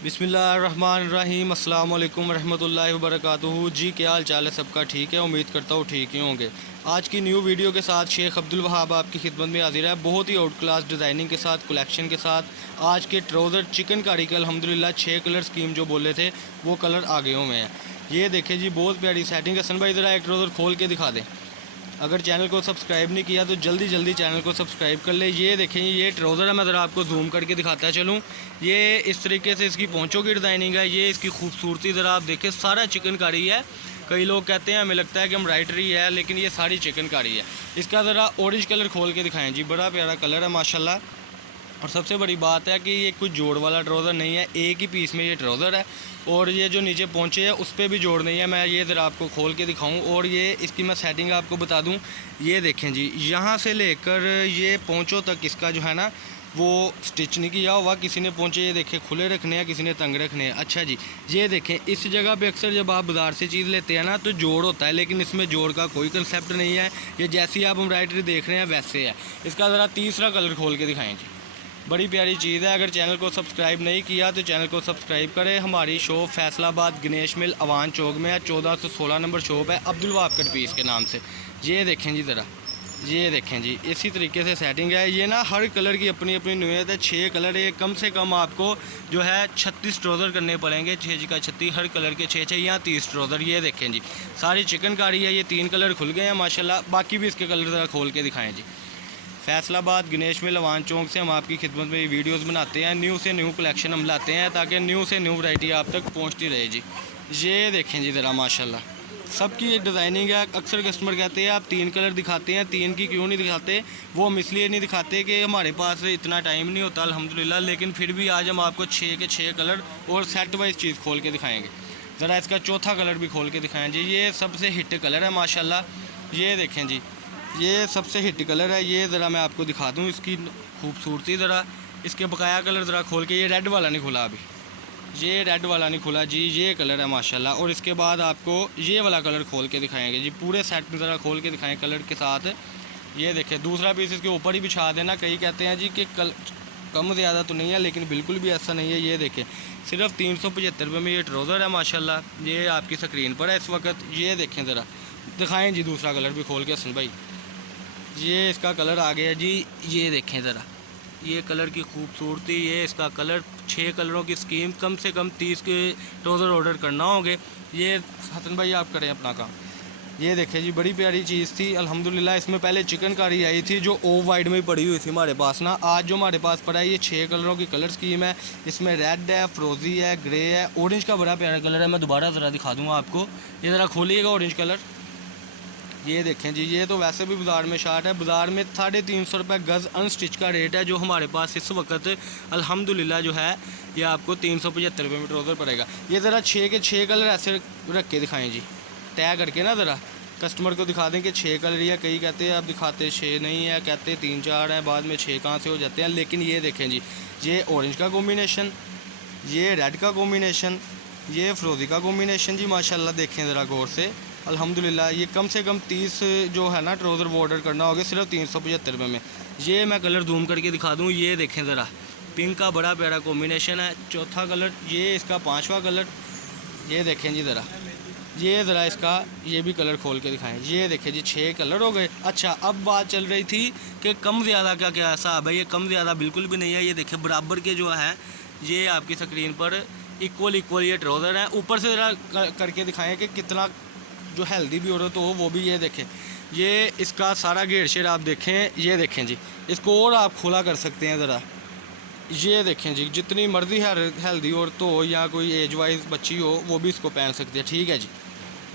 बिस्मिल्लाहिर्रहमानिर्रहीम अस्सलाम वालेकुम रहमतुल्लाहि व बरकातुहू। जी क्या हाल चाल है सबका? ठीक है, उम्मीद करता हूँ ठीक ही होंगे। आज की न्यू वीडियो के साथ शेख अब्दुल वहाब आपकी खिदमत में हाजिर है, बहुत ही आउट क्लास डिज़ाइनिंग के साथ, कलेक्शन के साथ। आज के ट्राउज़र चिकनकारी के अल्हम्दुलिल्लाह 6 कलर स्कीम जो बोले थे वो कलर आ गए हुए हैं। ये देखें जी, बहुत प्यारी सेटिंग है। सन भाई ज़रा एक ट्राउज़र खोल के दिखा दें। अगर चैनल को सब्सक्राइब नहीं किया तो जल्दी जल्दी चैनल को सब्सक्राइब कर ले। ये देखें, ये ट्राउज़र है, मैं ज़रा आपको जूम करके दिखाता चलूँ। ये इस तरीके से इसकी पोंचों की डिज़ाइनिंग है। ये इसकी खूबसूरती ज़रा आप देखें, सारा चिकनकारी है। कई लोग कहते हैं, हमें लगता है कि एम्ब्रॉयडरी है, लेकिन ये सारी चिकनकारी है। इसका ज़रा ऑरेंज कलर खोल के दिखाएँ जी, बड़ा प्यारा कलर है माशाल्लाह। और सबसे बड़ी बात है कि ये कुछ जोड़ वाला ट्राउज़र नहीं है, एक ही पीस में ये ट्राउज़र है। और ये जो नीचे पहुँचे है उस पर भी जोड़ नहीं है। मैं ये ज़रा आपको खोल के दिखाऊं और ये इसकी मैं सेटिंग आपको बता दूं। ये देखें जी, यहाँ से लेकर ये पहुँचों तक इसका जो है ना वो स्टिच नहीं किया हुआ। किसी ने पहुँचे ये देखें खुले रखने हैं, किसी ने तंग रखने हैं। अच्छा जी, ये देखें, इस जगह पे अक्सर जब आप बाज़ार से चीज़ लेते हैं ना तो जोड़ होता है, लेकिन इसमें जोड़ का कोई कंसेप्ट नहीं है। ये जैसी आप एम्ब्रॉयडरी देख रहे हैं वैसे है। इसका ज़रा तीसरा कलर खोल के दिखाएँ जी, बड़ी प्यारी चीज़ है। अगर चैनल को सब्सक्राइब नहीं किया तो चैनल को सब्सक्राइब करें। हमारी शॉप फैसलाबाद गणेश मिल अवान चौक में है, 1416 नंबर शॉप है, अब्दुल वहाब कट पीस के नाम से। ये देखें जी ज़रा, ये देखें जी, इसी तरीके से सेटिंग है। ये ना हर कलर की अपनी अपनी नुयत है। 6 कलर, ये कम से कम आपको जो है 36 ट्राउज़र करने पड़ेंगे। 6 का 36, हर कलर के 6 या 30 ट्राउज़र। ये देखें जी, सारी चिकनकारी है। ये 3 कलर खुल गए हैं माशाल्लाह। बाकी भी इसके कलर ज़रा खोल के दिखाएँ जी। फैसलाबाद गणेश मिल अवान चौक से हम आपकी खिदमत में ये वीडियोज़ बनाते हैं। न्यू से न्यू कलेक्शन हम लाते हैं ताकि न्यू से न्यू वैरायटी आप तक पहुंचती रहे जी। ये देखें जी ज़रा माशाल्लाह, सबकी एक डिज़ाइनिंग है। अक्सर कस्टमर कहते हैं आप 3 कलर दिखाते हैं, 3 की क्यों नहीं दिखाते? वो हम इसलिए नहीं दिखाते कि हमारे पास इतना टाइम नहीं होता अल्हम्दुलिल्लाह, लेकिन फिर भी आज हम आपको 6 के 6 कलर और सेट वाइज चीज़ खोल के दिखाएँगे। ज़रा इसका चौथा कलर भी खोल के दिखाएँ जी। ये सबसे हिट कलर है माशाल्लाह। ये देखें जी, ये सबसे हिट कलर है। ये ज़रा मैं आपको दिखा दूँ इसकी खूबसूरती। ज़रा इसके बकाया कलर ज़रा खोल के, ये रेड वाला नहीं खुला अभी, ये रेड वाला नहीं खुला जी। ये कलर है माशाल्लाह। और इसके बाद आपको ये वाला कलर खोल के दिखाएंगे जी, पूरे सेट में ज़रा खोल के दिखाएं कलर के साथ। ये देखें, दूसरा पीस इसके ऊपर ही बिछा देना। कई कहते हैं जी कि कम ज़्यादा तो नहीं है, लेकिन बिल्कुल भी ऐसा नहीं है। ये देखें, सिर्फ 375 रुपये में ये ट्राउज़र है माशाल्लाह। ये आपकी स्क्रीन पर है इस वक्त। ये देखें ज़रा, दिखाएँ जी दूसरा कलर भी खोल के हसन भाई। ये इसका कलर आ गया जी। ये देखें ज़रा, ये कलर की खूबसूरती। ये इसका कलर, 6 कलरों की स्कीम, कम से कम 30 के ट्राउज़र ऑर्डर करना होंगे। ये हसन भाई आप करें अपना काम। ये देखें जी, बड़ी प्यारी चीज़ थी अल्हम्दुलिल्लाह। इसमें पहले चिकनकारी आई थी जो ऑफ वाइट में पड़ी हुई थी हमारे पास ना। आज जो हमारे पास पड़ा है ये 6 कलरों की कलर स्कीम है। इसमें रेड है, फ्रोज़ी है, ग्रे है, ऑरेंज का बड़ा प्यारा कलर है। मैं दोबारा ज़रा दिखा दूँगा आपको। ये ज़रा खोलिएगा ऑरेंज कलर। ये देखें जी, ये तो वैसे भी बाज़ार में शार्ट है। बाज़ार में 350 रुपये गज़ अनस्टिच का रेट है, जो हमारे पास इस वक्त अल्हम्दुलिल्लाह जो है ये आपको 375 रुपये में ट्राउज़र पड़ेगा। ये ज़रा 6 के 6 कलर ऐसे रख के दिखाएं जी, तय करके ना ज़रा कस्टमर को दिखा दें कि 6 कलर ही है। कई कहते हैं आप दिखाते 6 नहीं है, कहते 3-4 हैं, बाद में 6 कहाँ से हो जाते हैं। लेकिन ये देखें जी, ये ऑरेंज का कॉम्बिनेशन, ये रेड का कॉम्बिनेशन, ये फ्रोज़ी का कॉम्बिनेशन जी माशाल्लाह। देखें ज़रा गौर से अल्हम्दुलिल्लाह। ये कम से कम 30 जो है ना ट्राउज़र वो ऑर्डर करना होगा सिर्फ 375 रुपये में। ये मैं कलर जूम करके दिखा दूँ। ये देखें ज़रा, पिंक का बड़ा प्यारा कॉम्बिनेशन है। चौथा कलर, ये इसका 5वां कलर। ये देखें जी ज़रा, ये ज़रा इसका ये भी कलर खोल के दिखाएं। ये देखें जी, 6 कलर हो गए। अच्छा, अब बात चल रही थी कि कम ज़्यादा का क्या हिसाब है। ये कम ज़्यादा बिल्कुल भी नहीं है। ये देखें, बराबर के जो है ये आपकी स्क्रीन पर इक्वल ये ट्राउज़र है। ऊपर से ज़रा करके दिखाएँ कि कितना जो हेल्दी भी औरत हो वो भी। ये देखें, ये इसका सारा घेर शेर आप देखें। ये देखें जी, इसको और आप खुला कर सकते हैं ज़रा। ये देखें जी, जितनी मर्जी हेल्दी औरत हो या कोई एज वाइज बच्ची हो वो भी इसको पहन सकती है। ठीक है जी,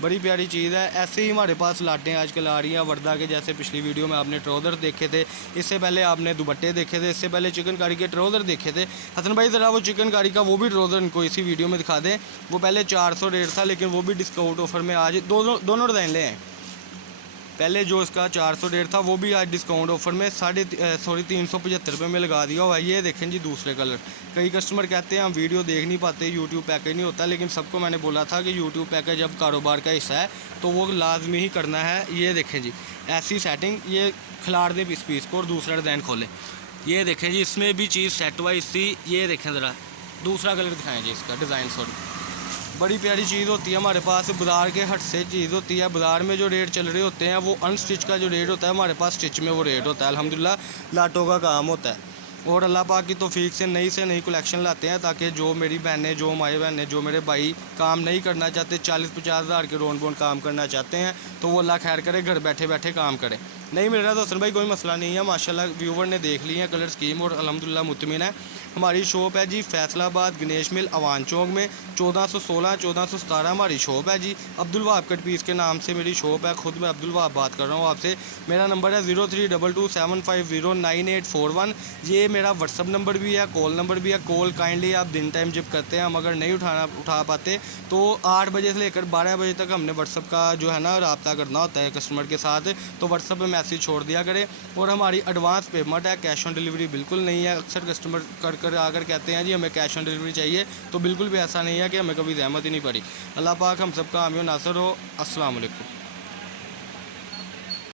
बड़ी प्यारी चीज़ है। ऐसे ही हमारे पास लाटें आजकल आ रही हैं वर्दा के, जैसे पिछली वीडियो में आपने ट्राउज़र देखे थे, इससे पहले आपने दुपट्टे देखे थे, इससे पहले चिकनकारी के ट्राउज़र देखे थे। हसन भाई ज़रा वो चिकनकारी का वो भी ट्राउज़र इनको इसी वीडियो में दिखा दें। वो पहले 400 रेट था, लेकिन वो भी डिस्काउंट ऑफर में आज दोनों डिज़ाइन ले हैं। पहले जो इसका 400 रेट था वो भी आज डिस्काउंट ऑफर में 375 रुपये में लगा दिया हुआ है। ये देखें जी दूसरे कलर। कई कस्टमर कहते हैं हम वीडियो देख नहीं पाते, यूट्यूब पैकेज नहीं होता, लेकिन सबको मैंने बोला था कि यूट्यूब पैकेज अब कारोबार का हिस्सा है तो वो लाजमी ही करना है। ये देखें जी, ऐसी सेटिंग, ये खिलाड़ दें इस पीस को और दूसरा डिज़ाइन खोलें। ये देखें जी, इसमें भी चीज़ सेट वाइज थी। ये देखें ज़रा, दूसरा कलर दिखाएं जी इसका, डिज़ाइन सॉरी। बड़ी प्यारी चीज़ होती है हमारे पास, बाज़ार के हट से चीज़ होती है। बाज़ार में जो रेट चल रहे होते हैं वो अनस्टिच का जो रेट होता है, हमारे पास स्टिच में वो रेट होता है। अल्हम्दुलिल्लाह लाटों का काम होता है। और अल्लाह पाक की तौफीक से नई कलेक्शन लाते हैं, ताकि जो मेरी बहनें, जो माई बहनें, जो मेरे भाई काम नहीं करना चाहते, 40-50 हज़ार के रोन बोन काम करना चाहते हैं, तो वो अल्लाह खैर करे, घर बैठे बैठे काम करें। नहीं मिल रहा तो हसन भाई कोई मसला नहीं है, माशाल्लाह व्यूवर ने देख ली है कलर स्कीम और अल्हम्दुलिल्लाह मुतमिन है। हमारी शॉप है जी फैसलाबाद गणेश मिल अवान चौक में, 1416-1417 हमारी शॉप है जी। अब्दुल वहाब कट पीस के नाम से मेरी शॉप है, ख़ुद मैं अब्दुल वहाब बात कर रहा हूँ आपसे। मेरा नंबर है 032275099841। ये मेरा व्हाट्सअप नंबर भी है, कॉल नंबर भी है। कॉल काइंडली आप दिन टाइम जब करते हैं, हम अगर नहीं उठा पाते तो 8 बजे से लेकर 12 बजे तक हमने व्हाट्सअप का जो है ना रब्ता करना होता है कस्टमर के साथ, तो व्हाट्सअप पे मैसेज छोड़ दिया करें। और हमारी एडवांस पेमेंट है, कैश ऑन डिलीवरी बिल्कुल नहीं है। अक्सर कस्टमर कर आकर कहते हैं जी हमें कैश ऑन डिलीवरी चाहिए, तो बिल्कुल भी ऐसा नहीं है कि हमें कभी ज़हमत ही नहीं पड़ी। अल्लाह पाक हम सबका हामी नासर हो। अस्सलाम वालेकुम।